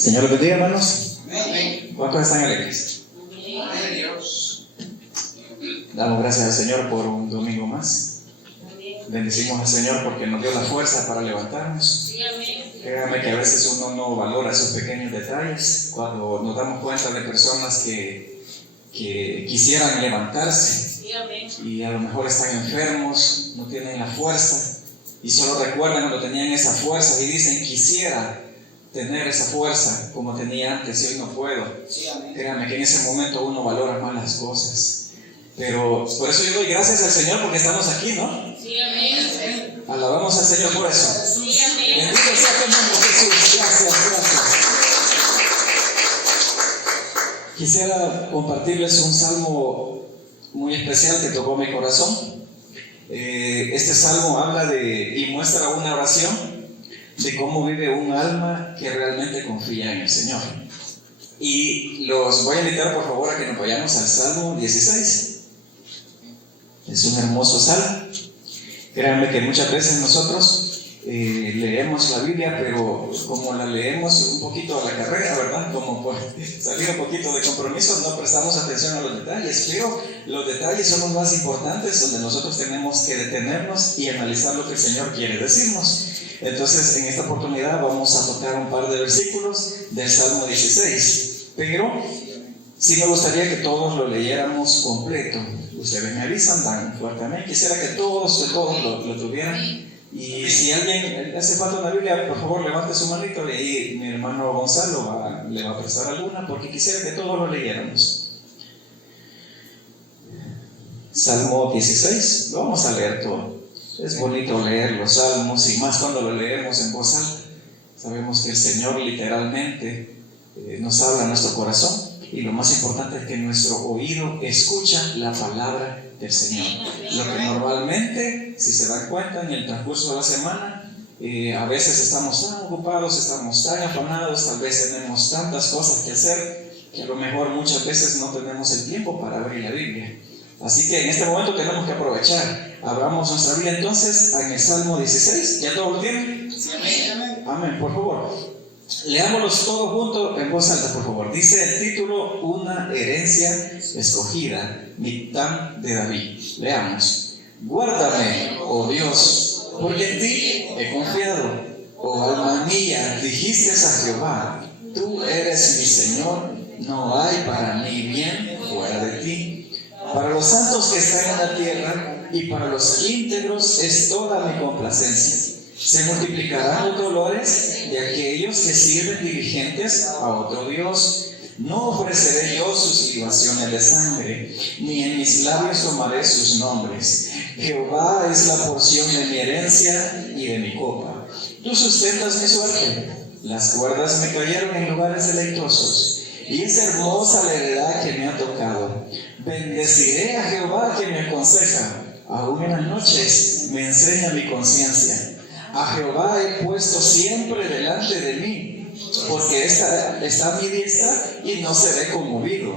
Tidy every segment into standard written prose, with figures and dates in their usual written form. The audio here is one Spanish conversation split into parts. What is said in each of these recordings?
Señor los bendiga, hermanos. Amén. ¿Cuántos están alegres? Amén, Dios. Damos gracias al Señor por un domingo más. Bendecimos al Señor porque nos dio la fuerza para levantarnos. Créanme que a veces uno no valora esos pequeños detalles cuando nos damos cuenta de personas que quisieran levantarse y a lo mejor están enfermos, no tienen la fuerza y solo recuerdan cuando tenían esa fuerza y dicen: quisiera tener esa fuerza como tenía antes y hoy no puedo. Créanme que en ese momento uno valora más las cosas. Pero por eso yo doy gracias al Señor porque estamos aquí, ¿no? Sí, amén. Alabamos al Señor por eso. Sí, amén. Bendito sea tu nombre, Jesús. Gracias. Quisiera compartirles un salmo muy especial que tocó mi corazón. Este salmo habla y muestra una oración de cómo vive un alma que realmente confía en el Señor. Y los voy a invitar por favor a que nos vayamos al Salmo 16. Es un hermoso salmo. Créanme que muchas veces nosotros leemos la Biblia, pero como la leemos un poquito a la carrera, ¿verdad? Como por salir un poquito de compromiso, no prestamos atención a los detalles, pero los detalles son los más importantes, donde nosotros tenemos que detenernos y analizar lo que el Señor quiere decirnos. Entonces, en esta oportunidad vamos a tocar un par de versículos del Salmo 16, pero sí me gustaría que todos lo leyéramos completo. Ustedes me avisan, dan fuerte amén. Quisiera que todos lo tuvieran. Y si alguien hace falta una Biblia, por favor levante su manito y ahí mi hermano Gonzalo le va a prestar alguna, porque quisiera que todos lo leyéramos. Salmo 16, lo vamos a leer todo. Es bonito leer los salmos y más cuando lo leemos en voz alta. Sabemos que el Señor literalmente nos habla a nuestro corazón y lo más importante es que nuestro oído escucha la palabra del Señor. Lo que normalmente, si se dan cuenta, en el transcurso de la semana, a veces estamos tan ocupados, estamos tan afanados, tal vez tenemos tantas cosas que hacer que a lo mejor muchas veces no tenemos el tiempo para abrir la Biblia. Así que en este momento tenemos que aprovechar. Abramos nuestra Biblia entonces en el Salmo 16. ¿Ya todos lo tienen? Sí, amén. Amén, por favor. Leámoslos todos juntos en voz alta, por favor. Dice el título: Una herencia escogida, Mitam de David. Leamos. Guárdame, oh Dios, porque en ti he confiado. Oh alma mía, dijiste a Jehová: tú eres mi Señor, no hay para mí bien fuera de ti. Para los santos que están en la tierra y para los íntegros es toda mi complacencia. Se multiplicarán los dolores de aquellos que sirven diligentes a otro Dios. No ofreceré yo sus libaciones de sangre, ni en mis labios tomaré sus nombres. Jehová es la porción de mi herencia y de mi copa. Tú sustentas mi suerte. Las cuerdas me cayeron en lugares deleitosos, y es hermosa la heredad que me ha tocado. Bendeciré a Jehová que me aconseja. Aún en las noches me enseña mi conciencia. A Jehová he puesto siempre delante de mí, porque está a mi diestra y no seré conmovido.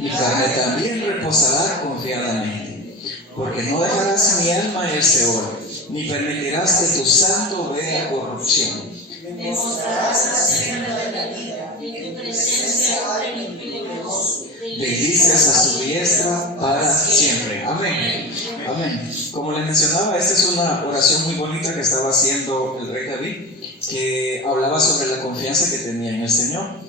Mi carne también reposará confiadamente, porque no dejarás mi alma en el Seol, ni permitirás que tu santo vea corrupción. Me mostrarás la senda de la vida, en tu presencia hay limpio de gozo. Delicias a su diestra para siempre. Amén. Amén. Como les mencionaba, esta es una oración muy bonita que estaba haciendo el rey David, que hablaba sobre la confianza que tenía en el Señor.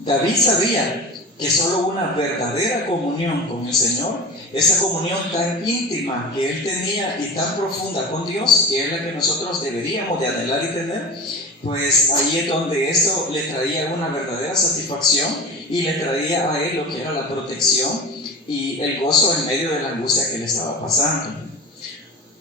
David sabía que solo una verdadera comunión con el Señor, esa comunión tan íntima que él tenía y tan profunda con Dios, que es la que nosotros deberíamos de anhelar y tener, pues ahí es donde esto le traía una verdadera satisfacción y le traía a él lo que era la protección y el gozo en medio de la angustia que le estaba pasando.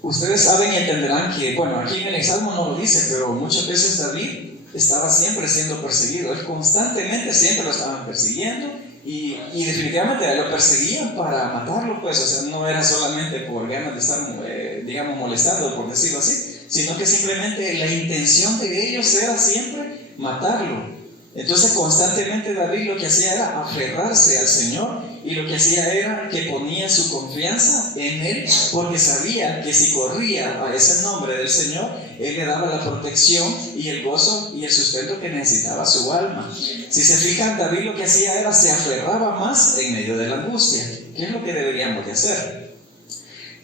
Ustedes saben y entenderán que, bueno, aquí en el Salmo no lo dice, pero muchas veces David estaba siempre siendo perseguido. Él constantemente siempre lo estaban persiguiendo y definitivamente lo perseguían para matarlo, pues, o sea, no era solamente por ganas de estar, digamos, molestando, por decirlo así, sino que simplemente la intención de ellos era siempre matarlo. Entonces constantemente David lo que hacía era aferrarse al Señor y lo que hacía era que ponía su confianza en Él, porque sabía que si corría a ese nombre del Señor, Él le daba la protección y el gozo y el sustento que necesitaba su alma. Si se fijan, David lo que hacía era se aferraba más en medio de la angustia. ¿Qué es lo que deberíamos de hacer?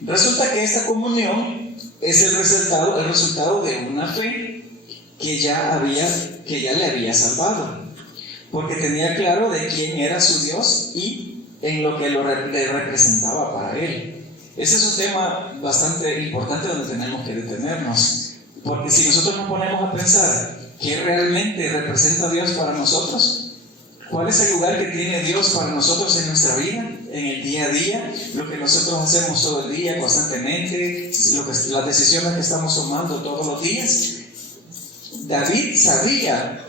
Resulta que esta comunión es el resultado de una fe que ya le había salvado, porque tenía claro de quién era su Dios y en lo que le representaba para él. Ese es un tema bastante importante donde tenemos que detenernos, porque si nosotros nos ponemos a pensar qué realmente representa Dios para nosotros, ¿cuál es el lugar que tiene Dios para nosotros en nuestra vida, en el día a día, lo que nosotros hacemos todo el día, constantemente, las decisiones que estamos tomando todos los días? David sabía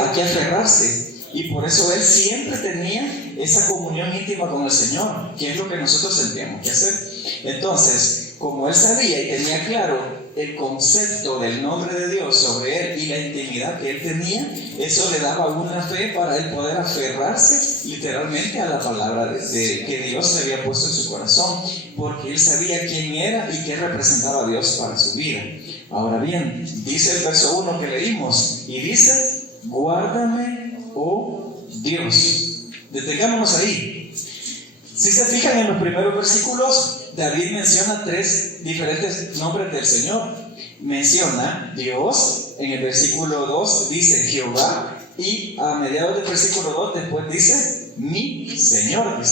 a qué aferrarse, y por eso él siempre tenía esa comunión íntima con el Señor, que es lo que nosotros tendríamos que hacer. Entonces, como él sabía y tenía claro el concepto del nombre de Dios sobre él y la intimidad que él tenía, eso le daba una fe para él poder aferrarse literalmente a la palabra que Dios le había puesto en su corazón, porque él sabía quién era y qué representaba a Dios para su vida. Ahora bien, dice el verso 1 que leímos, y dice: guárdame, oh Dios. Detengámonos ahí. Si se fijan en los primeros versículos, David menciona 3 diferentes nombres del Señor. Menciona Dios, en el versículo 2 dice Jehová, y a mediados del versículo 2 después dice mi Señor.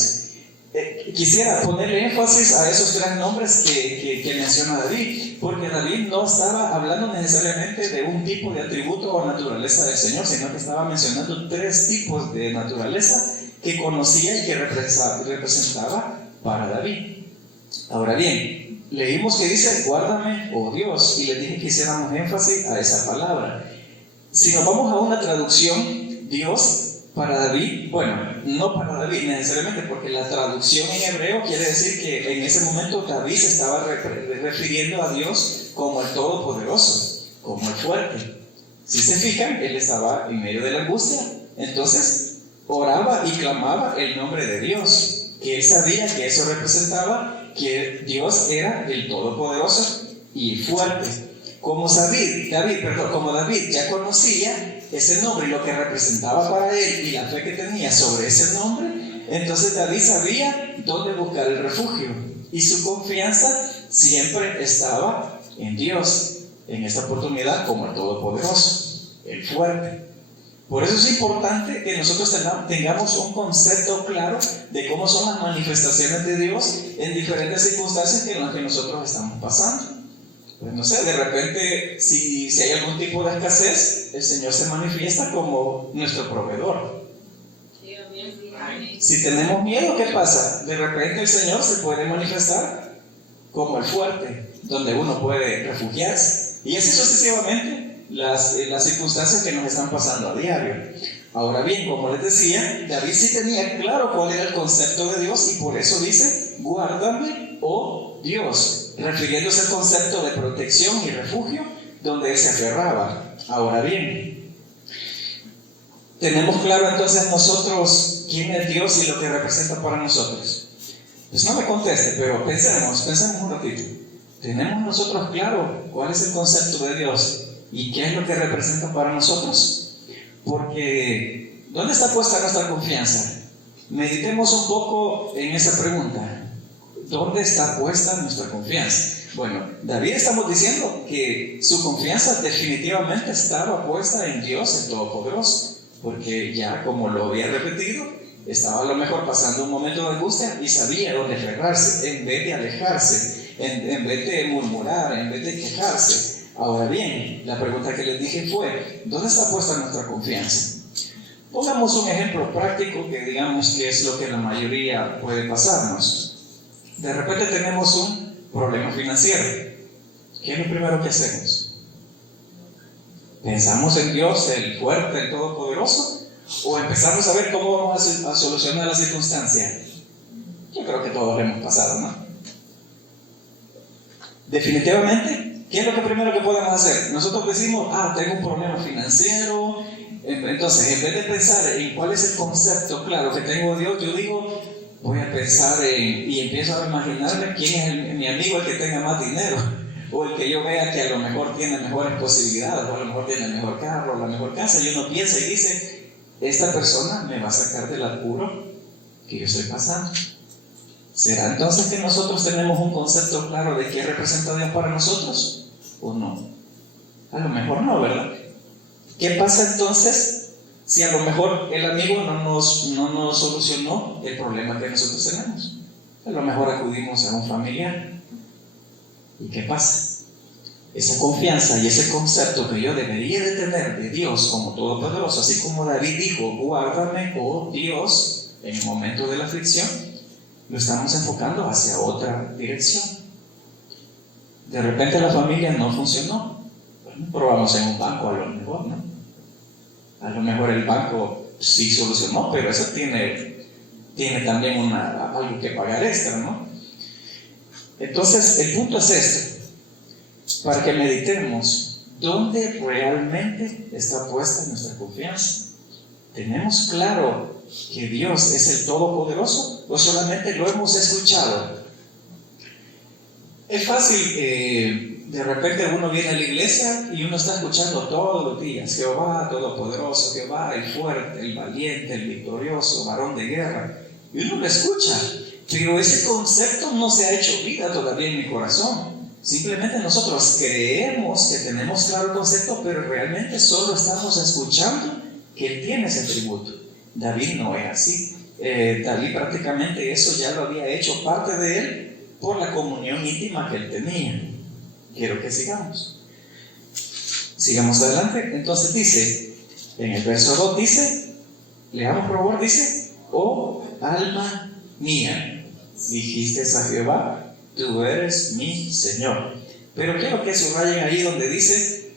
Quisiera ponerle énfasis a esos 3 nombres que menciona David, porque David no estaba hablando necesariamente de un tipo de atributo o naturaleza del Señor, sino que estaba mencionando 3 tipos de naturaleza que conocía y que representaba para David. Ahora bien, leímos que dice guárdame, oh Dios, y les dije que hiciéramos énfasis a esa palabra. Si nos vamos a una traducción, Dios para David, bueno, no para David necesariamente, porque la traducción en hebreo quiere decir que en ese momento David se estaba refiriendo a Dios como el Todopoderoso, como el fuerte. Si se fijan, él estaba en medio de la angustia, entonces oraba y clamaba el nombre de Dios, que él sabía que eso representaba que Dios era el Todopoderoso y fuerte. Como David ya conocía ese nombre y lo que representaba para él y la fe que tenía sobre ese nombre, entonces David sabía dónde buscar el refugio y su confianza siempre estaba en Dios, en esta oportunidad como el Todopoderoso, el fuerte. Por eso es importante que nosotros tengamos un concepto claro de cómo son las manifestaciones de Dios en diferentes circunstancias en las que nosotros estamos pasando. Pues no sé, de repente, si hay algún tipo de escasez, el Señor se manifiesta como nuestro proveedor. Si tenemos miedo, ¿qué pasa? De repente el Señor se puede manifestar como el fuerte, donde uno puede refugiarse. Y así sucesivamente las circunstancias que nos están pasando a diario. Ahora bien, como les decía, David sí tenía claro cuál era el concepto de Dios y por eso dice, guárdame, oh Dios, refiriéndose al concepto de protección y refugio donde él se aferraba. Ahora bien, tenemos claro entonces nosotros quién es Dios y lo que representa para nosotros. Pues no me conteste, pero pensemos un ratito. ¿Tenemos nosotros claro cuál es el concepto de Dios y qué es lo que representa para nosotros? Porque, ¿dónde está puesta nuestra confianza? Meditemos un poco en esa pregunta. ¿Dónde está puesta nuestra confianza? Bueno, David estamos diciendo que su confianza definitivamente estaba puesta en Dios, el Todopoderoso, porque ya como lo había repetido, estaba a lo mejor pasando un momento de angustia y sabía dónde aferrarse en vez de alejarse, en vez de murmurar, en vez de quejarse. Ahora bien, la pregunta que les dije fue, ¿dónde está puesta nuestra confianza? Pongamos un ejemplo práctico que digamos que es lo que la mayoría puede pasarnos. De repente tenemos un problema financiero. ¿Qué es lo primero que hacemos? ¿Pensamos en Dios, el fuerte, el todopoderoso? ¿O empezamos a ver cómo vamos a solucionar la circunstancia? Yo creo que todos lo hemos pasado, ¿no? Definitivamente, ¿qué es lo que primero que podemos hacer? Nosotros decimos, tengo un problema financiero, Entonces, en vez de pensar en cuál es el concepto claro que tengo de Dios, yo digo, voy a pensar y empiezo a imaginarme quién es mi amigo el que tenga más dinero, o el que yo vea que a lo mejor tiene mejores posibilidades, o a lo mejor tiene el mejor carro, o la mejor casa, y uno piensa y dice, esta persona me va a sacar del apuro que yo estoy pasando. ¿Será entonces que nosotros tenemos un concepto claro de qué representa Dios para nosotros? ¿O no? A lo mejor no, ¿verdad? ¿Qué pasa entonces si a lo mejor el amigo no nos solucionó el problema que nosotros tenemos? A lo mejor acudimos a un familiar. ¿Y qué pasa? Esa confianza y ese concepto que yo debería de tener de Dios como Todopoderoso, así como David dijo, guárdame, oh Dios, en el momento de la aflicción, lo estamos enfocando hacia otra dirección. De repente la familia no funcionó. Bueno, probamos en un banco a lo mejor, ¿no? A lo mejor el banco sí solucionó, pero eso tiene también algo que pagar extra, ¿no? Entonces, el punto es este, para que meditemos, ¿dónde realmente está puesta nuestra confianza? ¿Tenemos claro que Dios es el Todopoderoso o solamente lo hemos escuchado? Es fácil, de repente uno viene a la iglesia y uno está escuchando todos los días, Jehová Todopoderoso, Jehová el fuerte, el valiente, el victorioso, varón de guerra, y uno lo escucha, pero ese concepto no se ha hecho vida todavía en mi corazón. Simplemente nosotros creemos que tenemos claro el concepto, pero realmente solo estamos escuchando que Él tiene ese atributo. David no era así. David prácticamente eso ya lo había hecho parte de él por la comunión íntima que él tenía. Quiero que sigamos adelante. Entonces dice, en el verso 2 dice, leamos por favor, dice, oh alma mía, dijiste a Jehová, tú eres mi Señor. Pero quiero que subrayen ahí donde dice,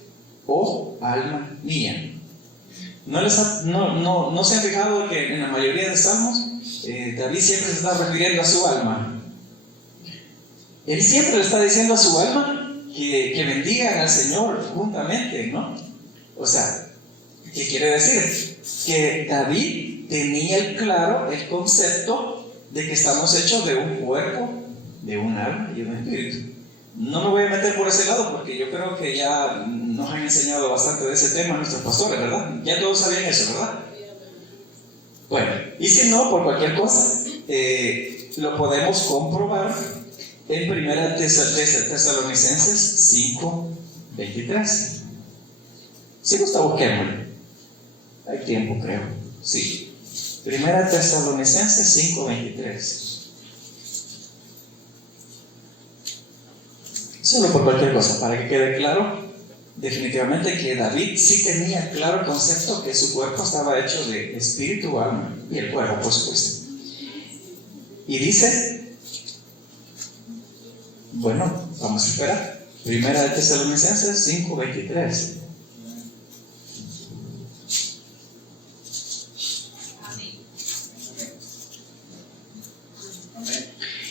oh alma mía. ¿No se han fijado que en la mayoría de salmos David siempre se está refiriendo a su alma? Él siempre le está diciendo a su alma que bendigan al Señor juntamente, ¿no? O sea, ¿qué quiere decir? Que David tenía claro el concepto de que estamos hechos de un cuerpo, de un alma y un espíritu. No me voy a meter por ese lado porque yo creo que ya nos han enseñado bastante de ese tema nuestros pastores, ¿verdad? Ya todos sabían eso, ¿verdad? Bueno, y si no, por cualquier cosa, lo podemos comprobar en 1 Tesalonicenses 5:23. Si gusta, busquémoslo. Hay tiempo, creo. Sí. 1 Tesalonicenses 5:23. Solo por cualquier cosa, para que quede claro, definitivamente que David sí tenía claro el concepto que su cuerpo estaba hecho de espíritu, alma y el cuerpo, por supuesto. Y dice, bueno, vamos a esperar. 1 Tesalonicenses 5:23.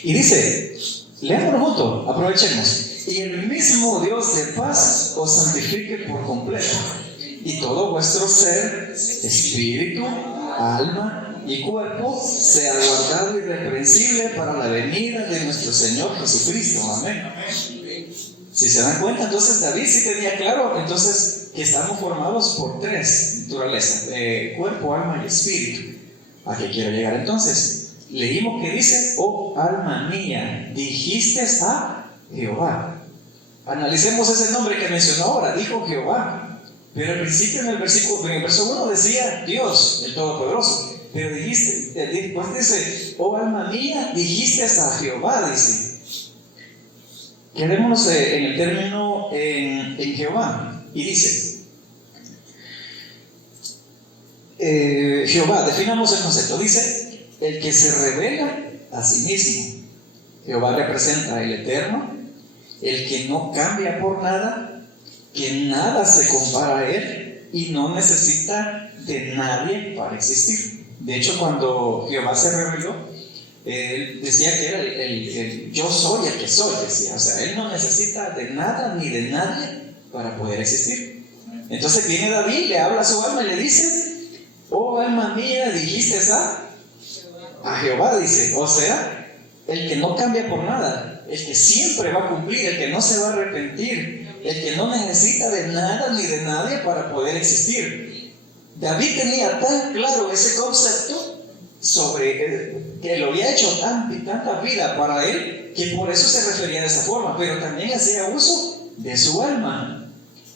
Y dice, leámoslo juntos, aprovechemos. Y el mismo Dios de paz os santifique por completo, y todo vuestro ser, espíritu, alma y cuerpo sea guardado irreprensible para la venida de nuestro Señor Jesucristo. Amén. Si se dan cuenta, entonces David sí tenía claro entonces que estamos formados por tres naturalezas, cuerpo, alma y espíritu. ¿A qué quiero llegar entonces? Leímos que dice, oh alma mía, dijiste a Jehová. Analicemos ese nombre que mencionó ahora, dijo Jehová. Pero al principio en el verso 1 decía Dios, el Todopoderoso. Pero después dice, oh alma mía, dijiste a Jehová, dice. Quedémonos en el término en Jehová. Y dice, Jehová, definamos el concepto. Dice, el que se revela a sí mismo. Jehová representa el eterno, el que no cambia por nada, que nada se compara a él y no necesita de nadie para existir. De hecho, cuando Jehová se reveló, él decía que era el yo soy el que soy, decía. O sea, él no necesita de nada ni de nadie para poder existir. Entonces viene David, le habla a su alma y le dice: oh alma mía, dijiste a Jehová, dice. O sea, el que no cambia por nada, el que siempre va a cumplir, el que no se va a arrepentir, el que no necesita de nada ni de nadie para poder existir. David tenía tan claro ese concepto sobre que lo había hecho tanta vida para él, que por eso se refería de esa forma, pero también hacía uso de su alma.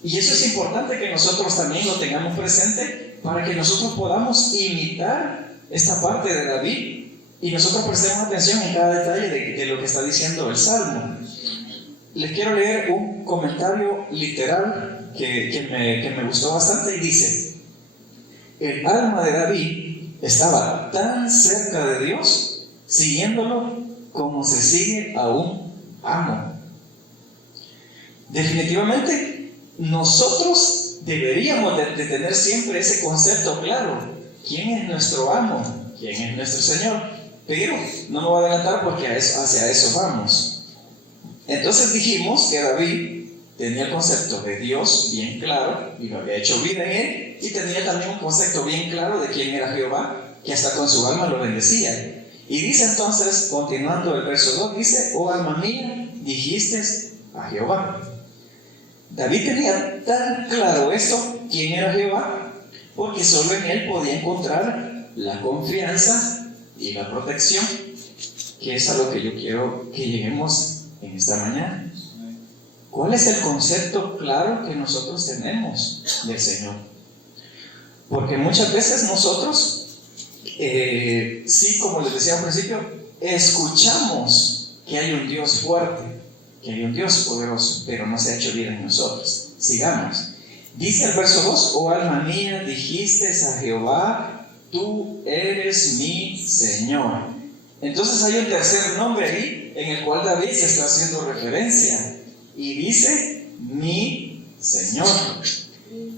Y eso es importante que nosotros también lo tengamos presente, para que nosotros podamos imitar esta parte de David y nosotros prestemos atención en cada detalle de lo que está diciendo el Salmo. Les quiero leer un comentario literal que me gustó bastante y dice: el alma de David estaba tan cerca de Dios, siguiéndolo como se sigue a un amo. Definitivamente, nosotros deberíamos de tener siempre ese concepto claro. ¿Quién es nuestro amo? ¿Quién es nuestro Señor? Pero no me voy a adelantar porque hacia eso vamos. Entonces dijimos que David tenía el concepto de Dios bien claro y lo había hecho vida en él, y tenía también un concepto bien claro de quién era Jehová, que hasta con su alma lo bendecía. Y dice entonces, continuando el verso 2, dice: oh alma mía, dijiste a Jehová. David tenía tan claro esto, quién era Jehová, porque solo en él podía encontrar la confianza y la protección, que es a lo que yo quiero que lleguemos en esta mañana. ¿Cuál es el concepto claro que nosotros tenemos del Señor? Porque muchas veces nosotros, sí, como les decía al principio, escuchamos que hay un Dios fuerte, que hay un Dios poderoso, pero no se ha hecho vida en nosotros. Sigamos. Dice el verso 2: oh alma mía, dijiste a Jehová, tú eres mi Señor. Entonces hay un tercer nombre ahí en el cual David se está haciendo referencia y dice: mi Señor.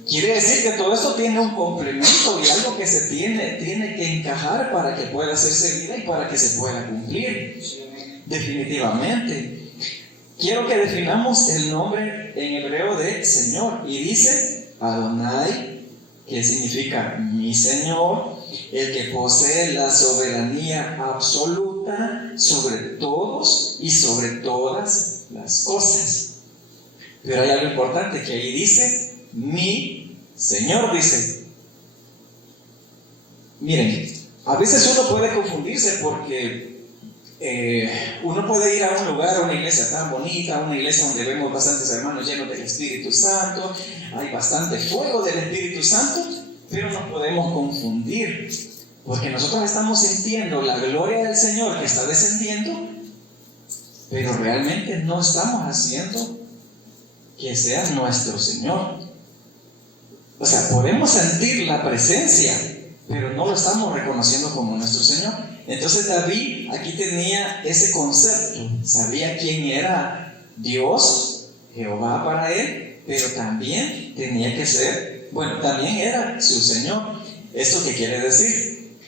Quiere decir que todo esto tiene un complemento y algo que se tiene que encajar para que pueda hacerse vida y para que se pueda cumplir. Definitivamente. Quiero que definamos el nombre en hebreo de Señor, y dice Adonai, que significa mi Señor, el que posee la soberanía absoluta sobre todos y sobre todas las cosas. Pero hay algo importante que ahí dice: mi Señor, dice. Miren, a veces uno puede confundirse porque uno puede ir a un lugar, a una iglesia tan bonita, a una iglesia donde vemos bastantes hermanos llenos del Espíritu Santo, hay bastante fuego del Espíritu Santo, pero nos podemos confundir, porque nosotros estamos sintiendo la gloria del Señor que está descendiendo, pero realmente no estamos haciendo que sea nuestro Señor. O sea, podemos sentir la presencia, pero no lo estamos reconociendo como nuestro Señor. Entonces David aquí tenía ese concepto, sabía quién era Dios, Jehová para él, pero también tenía que ser, también era su Señor. ¿Esto qué quiere decir?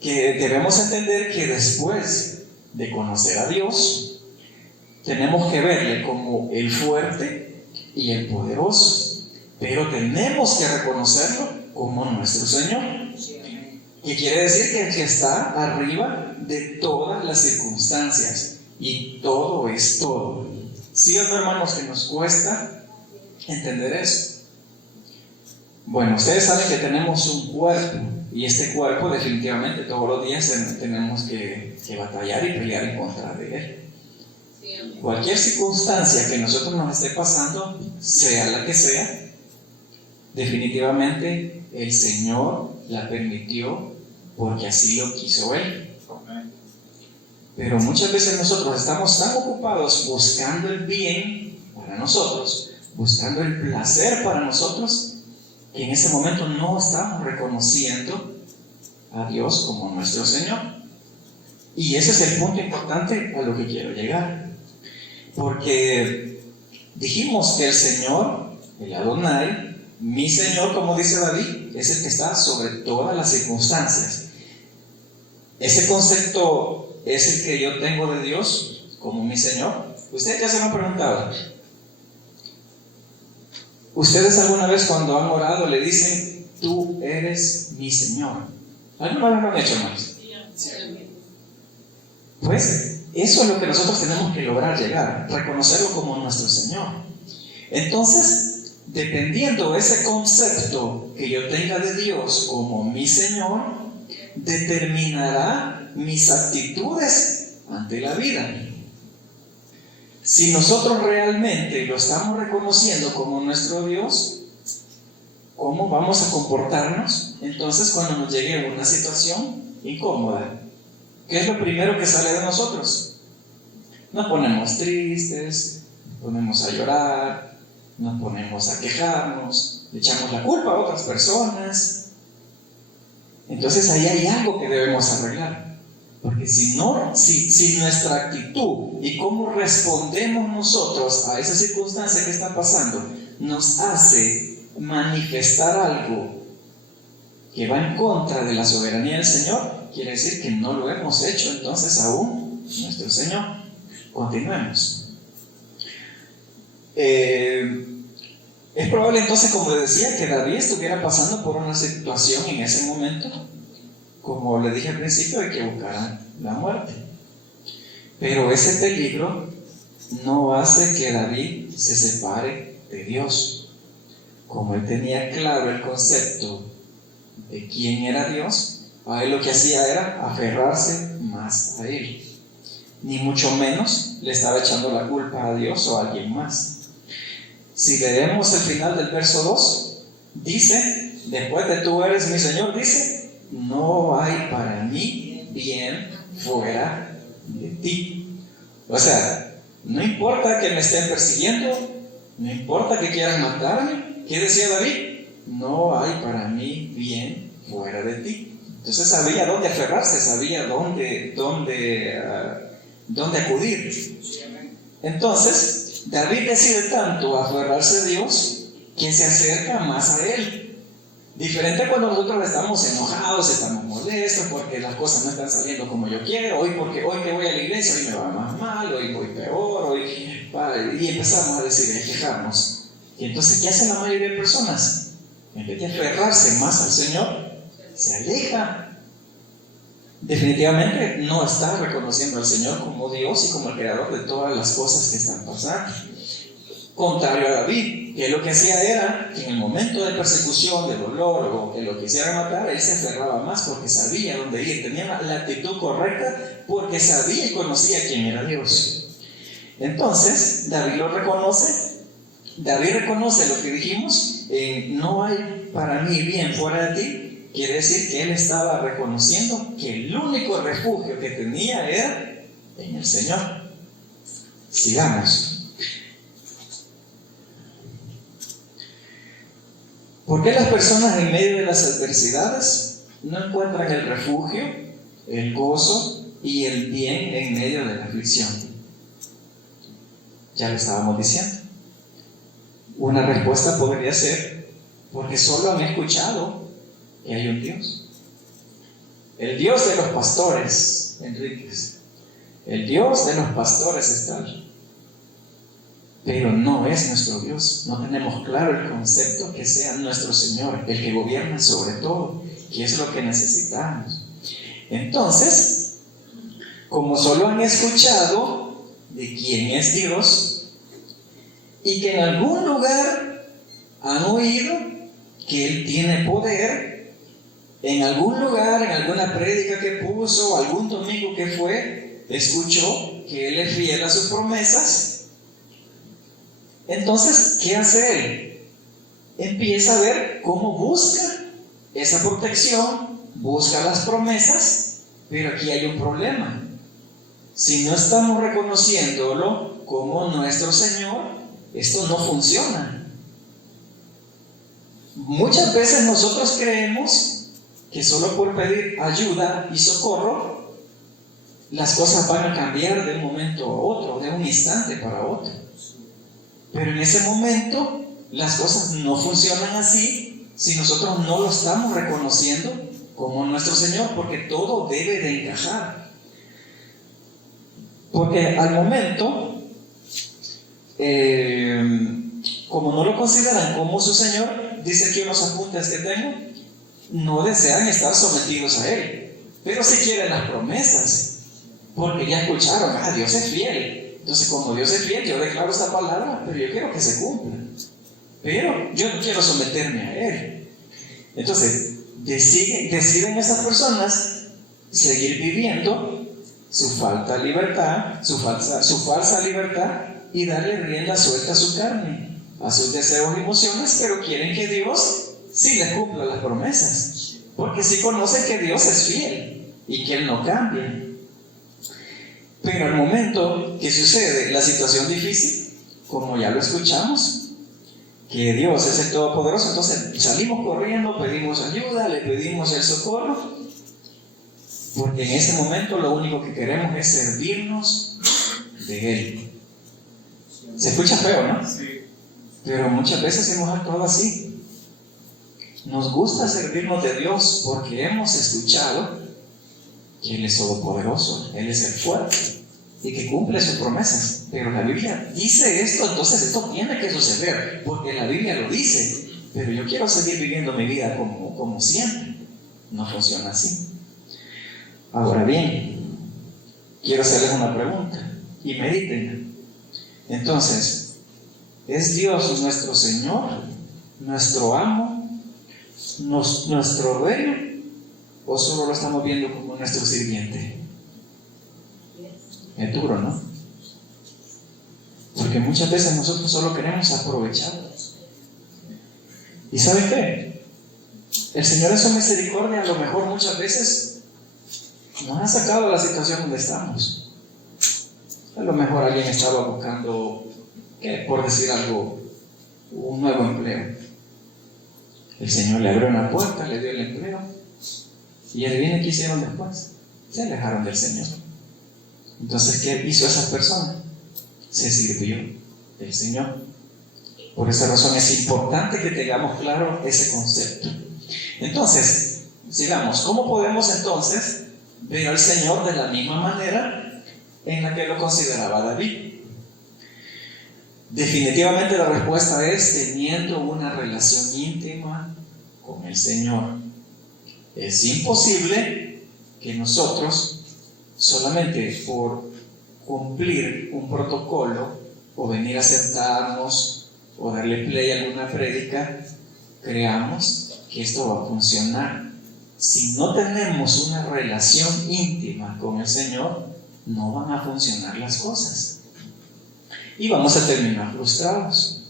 Que debemos entender que después de conocer a Dios, tenemos que verle como el fuerte y el poderoso, pero tenemos que reconocerlo como nuestro Señor. Que quiere decir que el que está arriba de todas las circunstancias, y todo es todo. ¿Sí o no, hermanos, que nos cuesta entender eso? Bueno, ustedes saben que tenemos un cuerpo, y este cuerpo definitivamente todos los días tenemos que batallar y pelear en contra de él. Cualquier circunstancia que nosotros nos esté pasando, sea la que sea, definitivamente el Señor la permitió porque así lo quiso Él. Pero muchas veces nosotros estamos tan ocupados buscando el bien para nosotros, buscando el placer para nosotros, que en ese momento no estamos reconociendo a Dios como nuestro Señor. Y ese es el punto importante a lo que quiero llegar. Porque dijimos que el Señor, el Adonai, mi Señor, como dice David, es el que está sobre todas las circunstancias. Ese concepto es el que yo tengo de Dios como mi Señor. ¿Usted ya se me ha preguntado? ¿Ustedes alguna vez cuando han orado le dicen, tú eres mi Señor? ¿Alguna vez lo han hecho, hermanos? Pues eso es lo que nosotros tenemos que lograr llegar, reconocerlo como nuestro Señor. Entonces, dependiendo de ese concepto que yo tenga de Dios como mi Señor, determinará mis actitudes ante la vida. Si nosotros realmente lo estamos reconociendo como nuestro Dios, ¿cómo vamos a comportarnos entonces cuando nos llegue una situación incómoda? ¿Qué es lo primero que sale de nosotros? Nos ponemos tristes, nos ponemos a llorar, nos ponemos a quejarnos, le echamos la culpa a otras personas. Entonces ahí hay algo que debemos arreglar. Porque si nuestra actitud y cómo respondemos nosotros a esa circunstancia que está pasando nos hace manifestar algo que va en contra de la soberanía del Señor, quiere decir que no lo hemos hecho entonces aún nuestro Señor. Continuemos. Es probable entonces, como le decía, que David estuviera pasando por una situación en ese momento, como le dije al principio, de que buscara la muerte. Pero ese peligro no hace que David se separe de Dios. Como él tenía claro el concepto de quién era Dios, a él lo que hacía era aferrarse más a él. Ni mucho menos le estaba echando la culpa a Dios o a alguien más. Si leemos el final del verso 2, dice, después de tú eres mi Señor, dice, no hay para mí bien fuera de ti. O sea, no importa que me estén persiguiendo, no importa que quieran matarme. ¿Qué decía David? No hay para mí bien fuera de ti. Entonces sabía dónde aferrarse, sabía dónde acudir. Entonces, David decide tanto aferrarse a Dios que se acerca más a Él. Diferente cuando nosotros estamos enojados, estamos molestos porque las cosas no están saliendo como yo quiero. Hoy que voy a la iglesia, hoy me va más mal, hoy voy peor, y empezamos a decir, a quejarnos. Y entonces, ¿qué hacen la mayoría de personas? En vez de aferrarse más al Señor, se aleja. Definitivamente no está reconociendo al Señor como Dios y como el creador de todas las cosas que están pasando. Contrario a David, que lo que hacía era que en el momento de persecución, de dolor o que lo quisiera matar, él se aferraba más porque sabía dónde ir, tenía la actitud correcta porque sabía y conocía quién era Dios. Entonces, David lo reconoce. David reconoce lo que dijimos, no hay para mí bien fuera de ti. Quiere decir que él estaba reconociendo que el único refugio que tenía era en el Señor. Sigamos. ¿Por qué las personas en medio de las adversidades no encuentran el refugio, el gozo y el bien en medio de la aflicción? Ya lo estábamos diciendo. Una respuesta podría ser porque solo han escuchado que hay un Dios. El Dios de los pastores, Enríquez. El Dios de los pastores está allí. Pero no es nuestro Dios. No tenemos claro el concepto que sea nuestro Señor, el que gobierna sobre todo, que es lo que necesitamos. Entonces, como solo han escuchado de quién es Dios, y que en algún lugar han oído que Él tiene poder, en algún lugar, en alguna prédica que puso, algún domingo que fue, escuchó que Él es fiel a sus promesas. Entonces, ¿qué hace Él? Empieza a ver cómo busca esa protección, busca las promesas, pero aquí hay un problema. Si no estamos reconociéndolo como nuestro Señor, esto no funciona. Muchas veces nosotros creemos que solo por pedir ayuda y socorro, las cosas van a cambiar de un momento a otro, de un instante para otro. Pero en ese momento, las cosas no funcionan así si nosotros no lo estamos reconociendo como nuestro Señor, porque todo debe de encajar. Porque al momento, como no lo consideran como su Señor, dice aquí unos apuntes que tengo, no desean estar sometidos a Él, pero sí quieren las promesas, porque ya escucharon, Dios es fiel. Entonces, como Dios es fiel, yo declaro esta palabra, pero yo quiero que se cumpla. Pero yo no quiero someterme a Él. Entonces, deciden esas personas seguir viviendo su falsa libertad, su falsa libertad, y darle rienda suelta a su carne, a sus deseos y emociones, pero quieren que Dios sí les cumpla las promesas, porque sí conocen que Dios es fiel y que Él no cambia. Pero al momento que sucede la situación difícil, como ya lo escuchamos, que Dios es el Todopoderoso, entonces salimos corriendo, pedimos ayuda, le pedimos el socorro, porque en ese momento lo único que queremos es servirnos de Él. Se escucha feo, ¿no? Sí. Pero muchas veces hemos actuado así. Nos gusta servirnos de Dios porque hemos escuchado que Él es todopoderoso, Él es el fuerte y que cumple sus promesas. Pero la Biblia dice esto, entonces esto tiene que suceder, porque la Biblia lo dice. Pero yo quiero seguir viviendo mi vida como siempre. No funciona así. Ahora bien, quiero hacerles una pregunta y mediten. Entonces, ¿es Dios nuestro Señor, nuestro amo, nuestro dueño, o solo lo estamos viendo como nuestro sirviente? Es duro, ¿no? Porque muchas veces nosotros solo queremos aprovechar. ¿Y saben qué? El Señor en su misericordia a lo mejor muchas veces nos ha sacado de la situación donde estamos. A lo mejor alguien estaba buscando, por decir algo, un nuevo empleo. El Señor le abrió una puerta, le dio el empleo, y adivinen qué hicieron después. Se alejaron del Señor. Entonces, ¿qué hizo esa persona? Se sirvió del Señor. Por esa razón es importante que tengamos claro ese concepto. Entonces, sigamos. ¿Cómo podemos entonces ver al Señor de la misma manera en la que lo consideraba David? Definitivamente la respuesta es teniendo una relación íntima con el Señor. Es imposible que nosotros, solamente por cumplir un protocolo o venir a sentarnos o darle play a alguna prédica, creamos que esto va a funcionar. Si no tenemos una relación íntima con el Señor, no van a funcionar las cosas y vamos a terminar frustrados.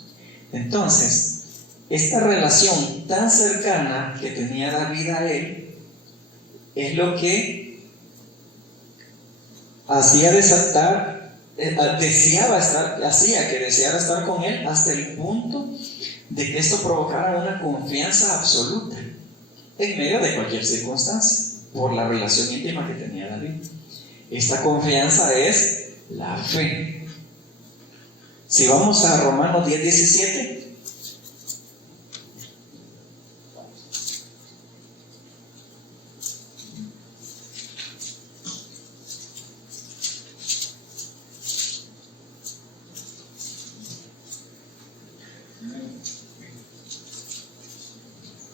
Entonces, esta relación tan cercana que tenía David a Él es lo que hacía que deseara estar con Él, hasta el punto de que esto provocara una confianza absoluta en medio de cualquier circunstancia, por la relación íntima que tenía David. Esta confianza es la fe. Si vamos a Romanos 10:17,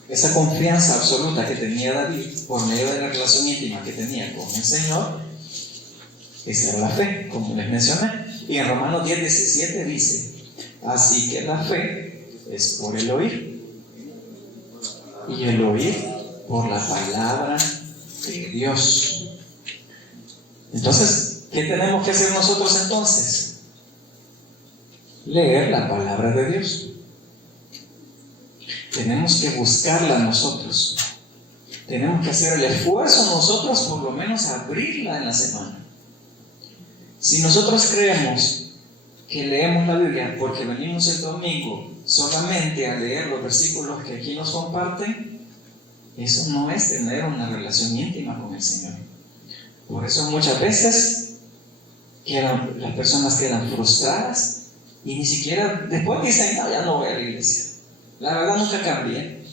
esa confianza absoluta que tenía David por medio de la relación íntima que tenía con el Señor, esa era la fe, como les mencioné. Y en Romanos 10:17 dice: así que la fe es por el oír, y el oír por la palabra de Dios. Entonces, ¿qué tenemos que hacer nosotros entonces? Leer la palabra de Dios. Tenemos que buscarla nosotros. Tenemos que hacer el esfuerzo nosotros, por lo menos abrirla en la semana. Si nosotros creemos que leemos la Biblia porque venimos el domingo solamente a leer los versículos que aquí nos comparten, eso no es tener una relación íntima con el Señor. Por eso muchas veces las personas quedan frustradas y ni siquiera después dicen: no, ya no voy a la iglesia. La verdad nunca cambié.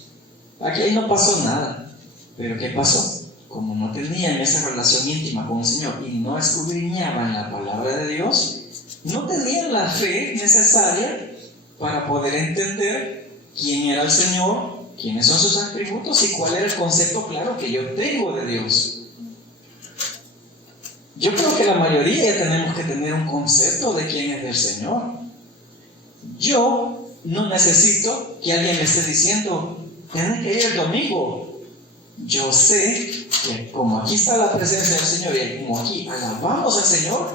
Aquí no pasó nada. ¿Pero qué pasó? Como no tenían esa relación íntima con el Señor y no escudriñaban la palabra de Dios, no tenían la fe necesaria para poder entender quién era el Señor, quiénes son sus atributos y cuál era el concepto claro que yo tengo de Dios. Yo creo que la mayoría tenemos que tener un concepto de quién es el Señor. Yo no necesito que alguien me esté diciendo, tienes que ir el domingo. Yo sé que como aquí está la presencia del Señor y como aquí alabamos al Señor,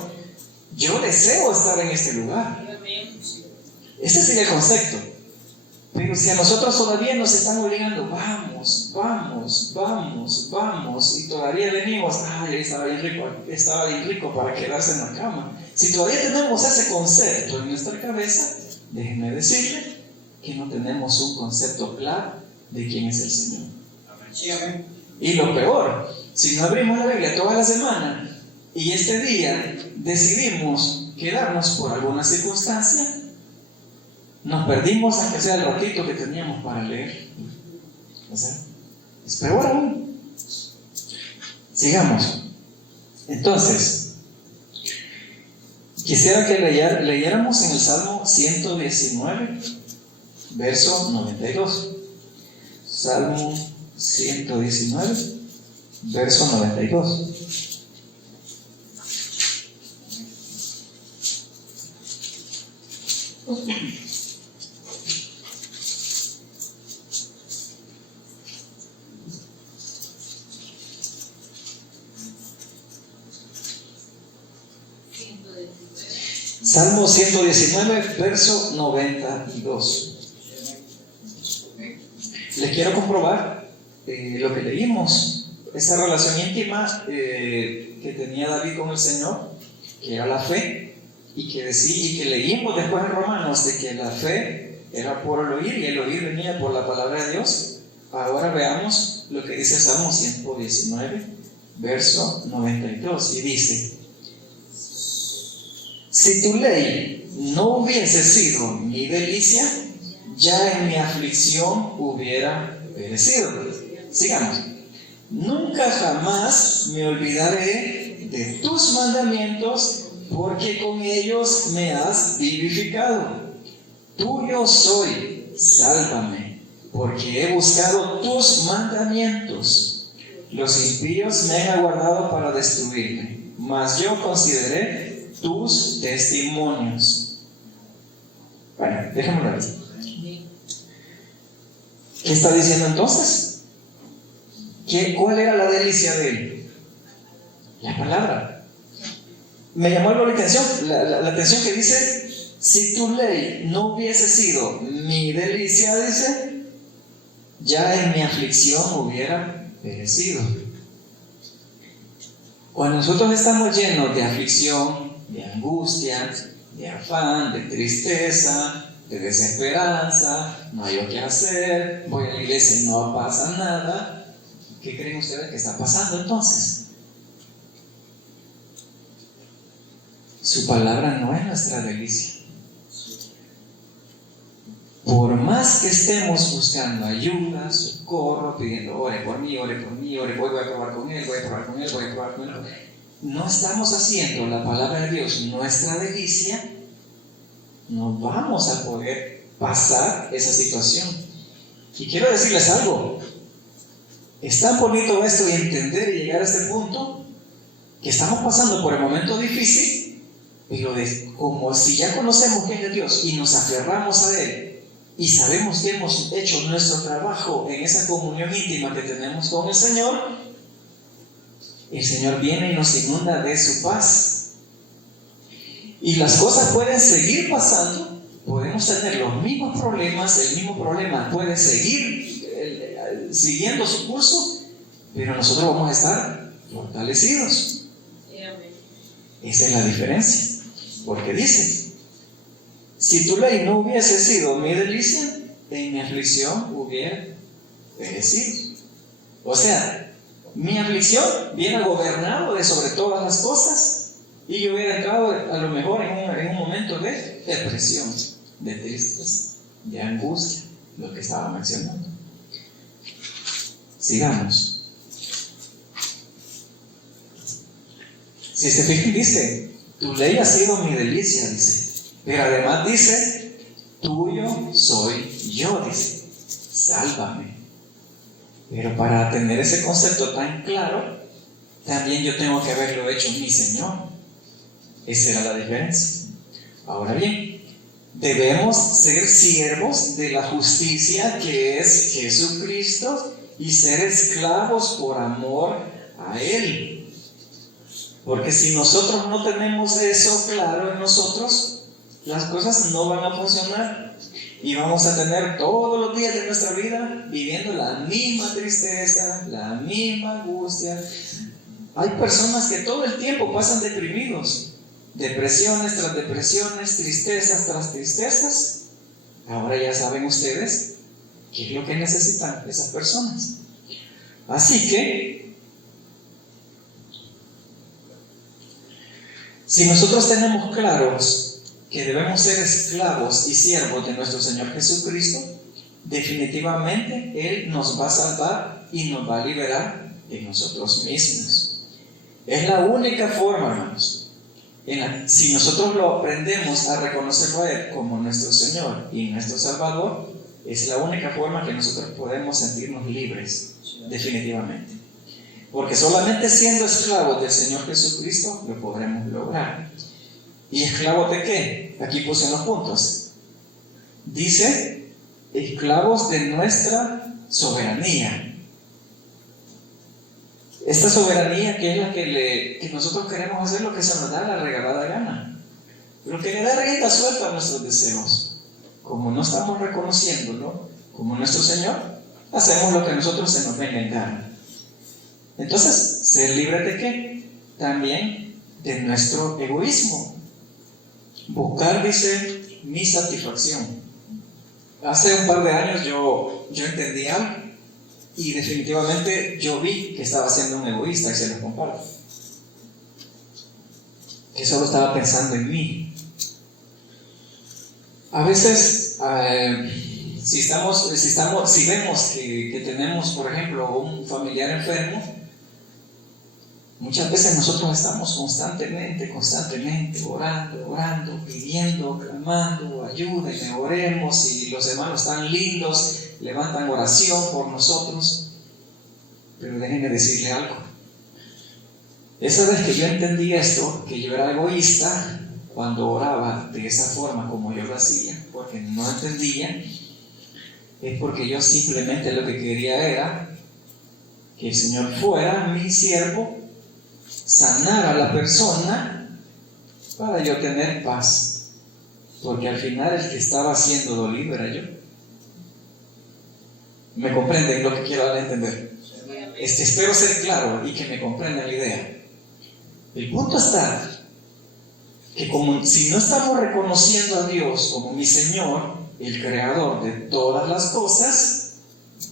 yo deseo estar en este lugar. Ese sería el concepto. Pero si a nosotros todavía nos están obligando, vamos, vamos, vamos, vamos, y todavía venimos, ay, estaba bien rico para quedarse en la cama. Si todavía tenemos ese concepto en nuestra cabeza, déjenme decirle que no tenemos un concepto claro de quién es el Señor. Amén. Y lo peor, si no abrimos la Biblia toda la semana y este día decidimos quedarnos por alguna circunstancia, nos perdimos aunque sea el ratito que teníamos para leer. O sea, es peor aún. Sigamos. Entonces, quisiera que leyéramos en el Salmo 119, verso 92. Salmo 119, verso 92. Salmo 119, verso 92. Les quiero comprobar lo que leímos, esa relación íntima que tenía David con el Señor, que era la fe, y que leímos después en Romanos de que la fe era por el oír y el oír venía por la palabra de Dios. Ahora veamos lo que dice Salmo 119, verso 92, y dice: si tu ley no hubiese sido mi delicia, ya en mi aflicción hubiera perecido. Sigamos. Nunca jamás me olvidaré de tus mandamientos, porque con ellos me has vivificado. Tuyo soy, sálvame, porque he buscado tus mandamientos. Los impíos me han aguardado para destruirme, mas yo consideré tus testimonios. Bueno, dejémoslo ahí. ¿Qué está diciendo entonces? ¿Cuál era la delicia de él? La palabra. Me llamó algo la atención, la atención que dice: si tu ley no hubiese sido mi delicia, dice, ya en mi aflicción hubiera perecido. Cuando nosotros estamos llenos de aflicción, de angustia, de afán, de tristeza, de desesperanza, no hay qué hacer, voy a la iglesia y no pasa nada, ¿qué creen ustedes que está pasando entonces? Su palabra no es nuestra delicia. Por más que estemos buscando ayuda, socorro, pidiendo ore por mí, voy a probar con él, voy a probar con él, no estamos haciendo la palabra de Dios nuestra delicia, no vamos a poder pasar esa situación. Y quiero decirles algo, es tan bonito esto y entender y llegar a este punto, que estamos pasando por el momento difícil, pero como si ya conocemos quién es Dios y nos aferramos a Él, y sabemos que hemos hecho nuestro trabajo en esa comunión íntima que tenemos con el Señor viene y nos inunda de su paz. Y las cosas pueden seguir pasando, podemos tener los mismos problemas, el mismo problema puede seguir siguiendo su curso, pero nosotros vamos a estar fortalecidos. Esa es la diferencia, porque dice: si tu ley no hubiese sido mi delicia, en mi aflicción hubiera perecido. O sea, mi aflicción viene gobernado de sobre todas las cosas, y yo hubiera entrado a lo mejor en un momento de depresión, de tristeza, de angustia, lo que estaba mencionando. Sigamos. Si se fijan, dice: tu ley ha sido mi delicia, dice. Pero además dice: tuyo soy yo, dice, sálvame. Pero para tener ese concepto tan claro, también yo tengo que haberlo hecho mi Señor. Esa era la diferencia. Ahora bien, debemos ser siervos de la justicia que es Jesucristo y ser esclavos por amor a Él. Porque si nosotros no tenemos eso claro en nosotros, las cosas no van a funcionar y vamos a tener todos los días de nuestra vida viviendo la misma tristeza, la misma angustia. Hay personas que todo el tiempo pasan deprimidos, depresiones tras depresiones, tristezas tras tristezas. Ahora ya saben ustedes qué es lo que necesitan esas personas. Así que, si nosotros tenemos claros que debemos ser esclavos y siervos de nuestro Señor Jesucristo, definitivamente Él nos va a salvar y nos va a liberar de nosotros mismos. Es la única forma, hermanos. Si nosotros lo aprendemos a reconocerlo a Él como nuestro Señor y nuestro Salvador, es la única forma que nosotros podemos sentirnos libres, definitivamente. Porque solamente siendo esclavos del Señor Jesucristo lo podremos lograr. ¿Y esclavos de qué? Aquí puse los puntos. Dice, esclavos de nuestra soberanía. Esta soberanía que es la que nosotros queremos hacer lo que se nos da la regalada gana. Lo que le da rienda suelta a nuestros deseos. Como no estamos reconociéndolo como nuestro Señor, hacemos lo que a nosotros se nos venga en gana. Entonces, ¿ser libre de qué? También de nuestro egoísmo. Buscar, dice, mi satisfacción. Hace un par de años yo entendí algo y definitivamente yo vi que estaba siendo un egoísta, y se lo comparto. Que solo estaba pensando en mí. A veces, si vemos que tenemos, por ejemplo, un familiar enfermo, muchas veces nosotros estamos constantemente orando, pidiendo, clamando, ayúdenme, oremos, y los hermanos tan lindos levantan oración por nosotros. Pero déjenme decirle algo. Esa vez que yo entendí esto, que yo era egoísta cuando oraba de esa forma como yo lo hacía, porque no entendía, es porque yo simplemente lo que quería era que el Señor fuera mi siervo, sanar a la persona para yo tener paz, porque al final el que estaba siendo dolido era yo. ¿Me comprenden lo que quiero dar a entender? Espero ser claro y que me comprendan la idea. El punto está que si no estamos reconociendo a Dios como mi Señor, el creador de todas las cosas,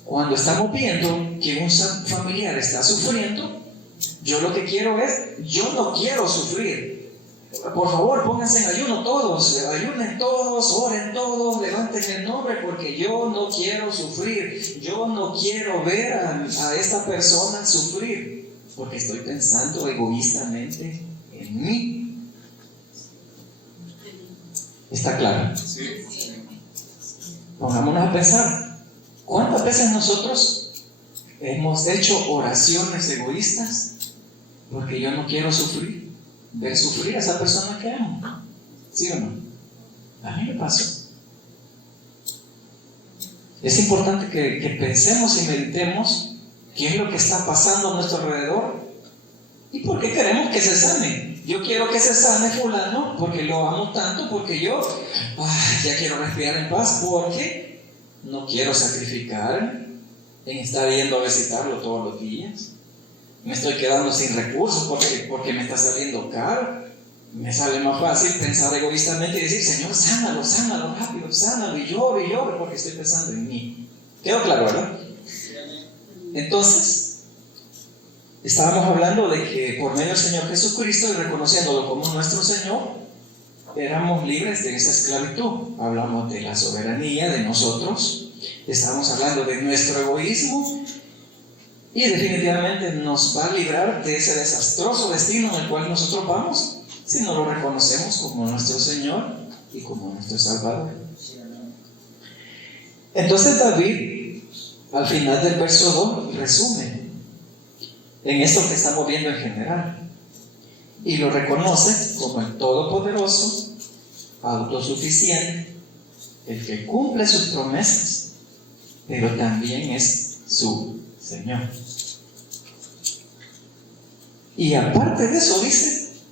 cuando estamos viendo que un familiar está sufriendo, yo lo que quiero es, yo no quiero sufrir. Por favor, pónganse en ayuno todos, ayunen todos, oren todos, levanten el nombre, porque yo no quiero sufrir. Yo no quiero ver a esta persona sufrir, porque estoy pensando egoístamente en mí. ¿Está claro? Sí. Pongámonos a pensar, ¿cuántas veces nosotros hemos hecho oraciones egoístas? Porque yo no quiero sufrir, ver sufrir a esa persona que amo. ¿Sí o no? A mí me pasó. Es importante que pensemos y meditemos qué es lo que está pasando a nuestro alrededor y por qué queremos que se sane. Yo quiero que se sane fulano porque lo amo tanto, porque yo ya quiero respirar en paz, porque no quiero sacrificar en estar yendo a visitarlo todos los días. Me estoy quedando sin recursos porque me está saliendo caro. Me sale más fácil pensar egoístamente y decir, Señor, sánalo rápido, sánalo, y lloro porque estoy pensando en mí. ¿Quedó claro, verdad? Entonces, estábamos hablando de que por medio del Señor Jesucristo y reconociéndolo como nuestro Señor, éramos libres de esa esclavitud. Hablamos de la soberanía de nosotros, estamos hablando de nuestro egoísmo, y definitivamente nos va a librar de ese desastroso destino en el cual nosotros vamos si no lo reconocemos como nuestro Señor y como nuestro Salvador. Entonces David, al final del verso 2, resume en esto que estamos viendo en general y lo reconoce como el Todopoderoso, autosuficiente, el que cumple sus promesas, pero también es su Señor. Y aparte de eso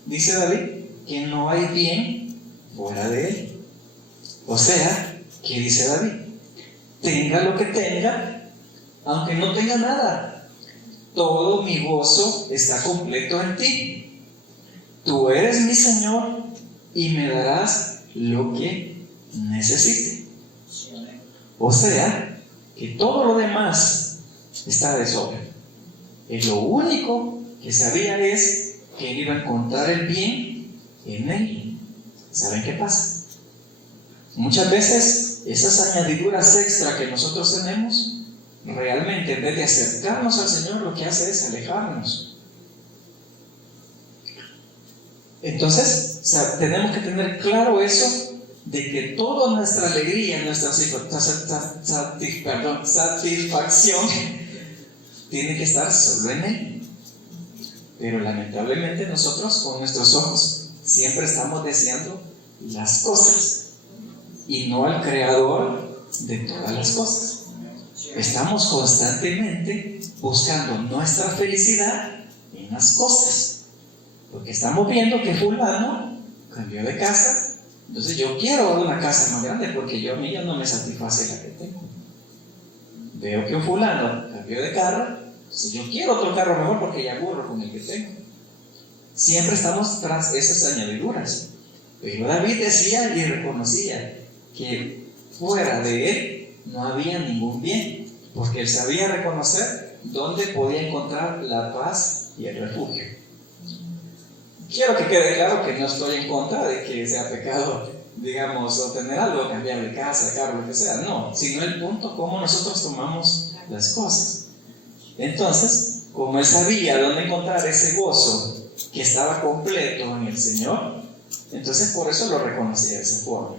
dice David, que no hay bien fuera de él. O sea, ¿qué dice David? Tenga lo que tenga, aunque no tenga nada, todo mi gozo está completo en ti. Tú eres mi Señor y me darás lo que necesite. O sea, que todo lo demás está de sobra. Y lo único que sabía es que él iba a encontrar el bien en él. ¿Saben qué pasa? Muchas veces esas añadiduras extra que nosotros tenemos, realmente en vez de acercarnos al Señor, lo que hace es alejarnos. Entonces, tenemos que tener claro eso, de que toda nuestra alegría, nuestra satisfacción, tiene que estar solo en Él. Pero lamentablemente nosotros con nuestros ojos siempre estamos deseando las cosas y no al Creador de todas las cosas. Estamos constantemente buscando nuestra felicidad en las cosas, porque estamos viendo que fulano cambió de casa, entonces yo quiero una casa más grande porque a mí ya no me satisface la que tengo. Veo que un fulano cambió de carro, entonces yo quiero otro carro mejor porque ya aburro con el que tengo. Siempre estamos tras esas añadiduras. Pero David decía y reconocía que fuera de él no había ningún bien, porque él sabía reconocer dónde podía encontrar la paz y el refugio. Quiero que quede claro que no estoy en contra de que sea pecado, digamos, obtener algo, cambiar de casa, de carro, lo que sea, no, sino el punto cómo nosotros tomamos las cosas. Entonces, como él sabía dónde encontrar ese gozo que estaba completo en el Señor, entonces por eso lo reconocía de esa forma.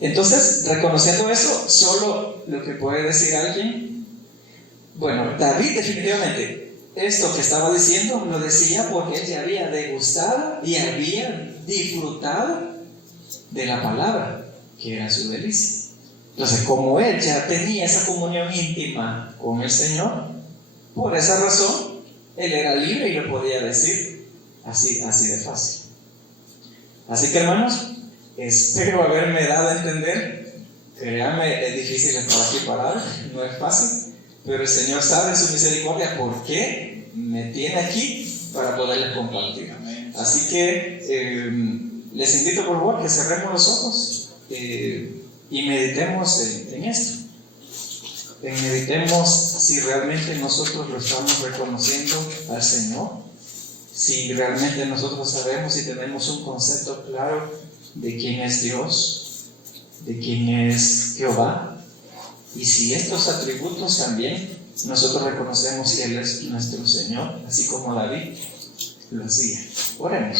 Entonces, reconociendo eso, solo lo que puede decir alguien, bueno, David definitivamente esto que estaba diciendo lo decía porque él ya había degustado y había disfrutado de la palabra, que era su delicia. Entonces, como él ya tenía esa comunión íntima con el Señor, por esa razón, él era libre y lo podía decir así de fácil. Así que, hermanos, espero haberme dado a entender. Créanme, es difícil estar aquí parado, no es fácil, pero el Señor sabe en su misericordia por qué me tiene aquí para poderles compartir. Así que les invito por favor que cerremos los ojos y meditemos en esto. Meditemos si realmente nosotros lo estamos reconociendo al Señor, si realmente nosotros sabemos y tenemos un concepto claro de quién es Dios, de quién es Jehová, y si estos atributos también nosotros reconocemos que Él es nuestro Señor, así como David lo hacía. Oremos.